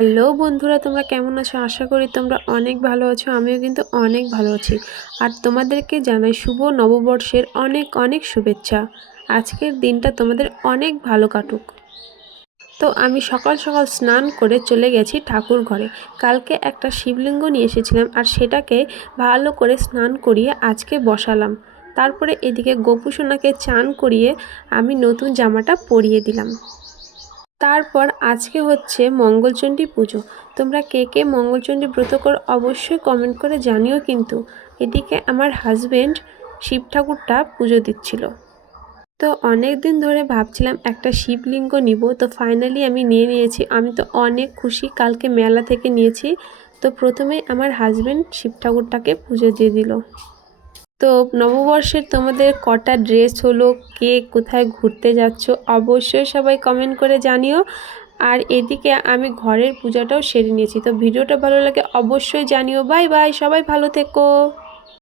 Hello বন্ধুরা, তোমরা কেমন আছো? আশা করি তোমরা অনেক ভালো আছো। আমিও কিন্তু অনেক ভালো আছি। আর তোমাদেরকে জানাই শুভ নববর্ষের অনেক অনেক শুভেচ্ছা। আজকের দিনটা তোমাদের অনেক ভালো কাটুক। তো আমি সকাল সকাল স্নান করে চলে গেছি ঠাকুর ঘরে। কালকে একটা শিবলিঙ্গ নিয়ে এসেছিলাম আর সেটাকে ভালো করে স্নান করিয়ে আজকে বসালাম। তারপরে এদিকে গোপু সোনাকে চান করিয়ে আমি নতুন জামাটা পরিয়ে দিলাম। তারপর আজকে হচ্ছে মঙ্গলচণ্ডী পুজো। তোমরা কে কে মঙ্গলচণ্ডী ব্রত করো অবশ্যই কমেন্ট করে জানিও। কিন্তু এদিকে আমার হাজবেন্ড শিব ঠাকুরটা পুজো দিচ্ছিল। তো অনেক দিন ধরে ভাবছিলাম একটা শিবলিঙ্গ নিব, তো ফাইনালি আমি নিয়ে নিয়েছি। আমি তো অনেক খুশি, কালকে মেলা থেকে নিয়েছি। তো প্রথমেই আমার হাজবেন্ড শিব ঠাকুরটাকে পুজো দিয়ে দিল। তো নববর্ষের তোমাদের কটা ড্রেস হলো, কে কোথায় ঘুরতে যাচ্ছ অবশ্যই সবাই কমেন্ট করে জানিও। আর এদিকে আমি ঘরের পূজাটাও সেরে নিয়েছি। তো ভিডিওটা ভালো লাগে অবশ্যই জানিও। বাই বাই, সবাই ভালো থেকো।